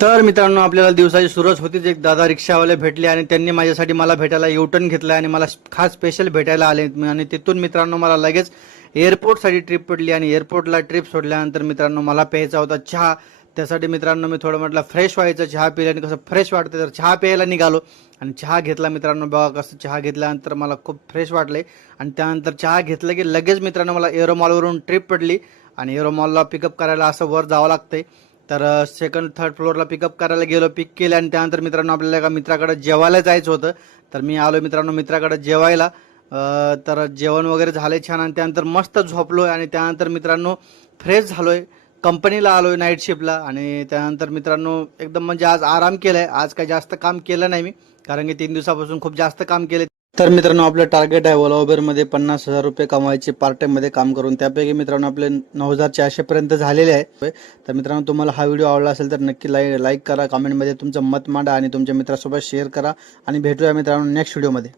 तर मित्रांनो, आपल्याला दिवसाची सुरुवात होतीच. एक दादा रिक्षावाले भेटले आणि त्यांनी माझ्यासाठी मला भेटायला युटर्न घेतला आणि मला खास स्पेशल भेटायला आले. आणि तिथून मित्रांनो मला लगेच एअरपोर्टसाठी ट्रिप पडली आणि एअरपोर्टला ट्रिप सोडल्यानंतर मित्रांनो मला प्यायचा होता चहा. त्यासाठी मित्रांनो मी थोडं म्हटलं फ्रेश व्हायचं, चहा पिल्याने कसं फ्रेश वाटतं, तर चहा प्यायला निघालो आणि चहा घेतला. मित्रांनो बघा कसं चहा घेतल्यानंतर मला खूप फ्रेश वाटले. आणि त्यानंतर चहा घेतलं की लगेच मित्रांनो मला एरोमॉलवरून ट्रिप पडली आणि एरोमॉलला पिकअप करायला असं वर जावं लागतंय. तर सेकंड थर्ड फ्लोअरला पिकअप करायला गेलो, पिक केले आणि त्यानंतर मित्रांनो आपल्याला एका मित्राकडे जेवायला जायचं होतं. तर मी आलो मित्रांनो मित्राकडे जेवायला. तर जेवण वगैरे झाले छान आणि त्यानंतर मस्त झोपलोय आणि त्यानंतर मित्रांनो फ्रेश झालोय. कंपनीला आलोय नाईट शिफ्टला आणि त्यानंतर मित्रांनो एकदम म्हणजे आज आराम केलाय. आज काही जास्त काम केलं नाही मी, कारण की 3 दिवसापासून खूप जास्त काम केले. तर मित्रांनो आपलं टार्गेट आहे ओला उबेरमध्ये 50,000 रुपये कमवायचे पार्ट टाइममध्ये काम करून. त्यापैकी मित्रांनो आपले 9,400 पर्यंत झालेले आहे. तर मित्रांनो तुम्हाला हा व्हिडिओ आवडला असेल तर नक्की लाईक करा, कमेंटमध्ये तुमचं मत मांडा आणि तुमच्या मित्रासोबत शेअर करा आणि भेटूया मित्रांनो नेक्स्ट व्हिडिओमध्ये.